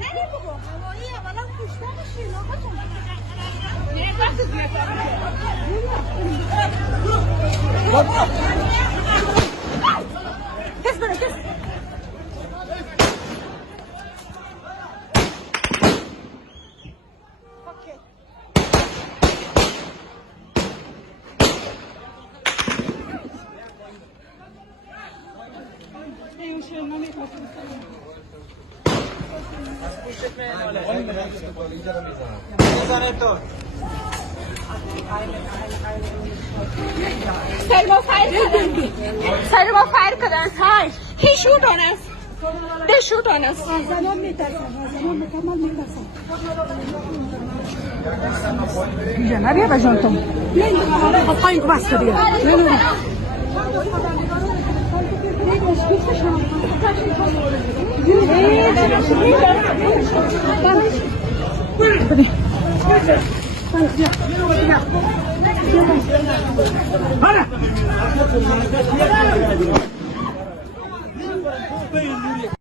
نه بابا هوایی اولا کشته باشین آقا جان. کس بره کس Selma fire کردن های he shoot on us they shoot on us زمان مکمل میترسن جنبی بجانتم نه خطاين بس كده لا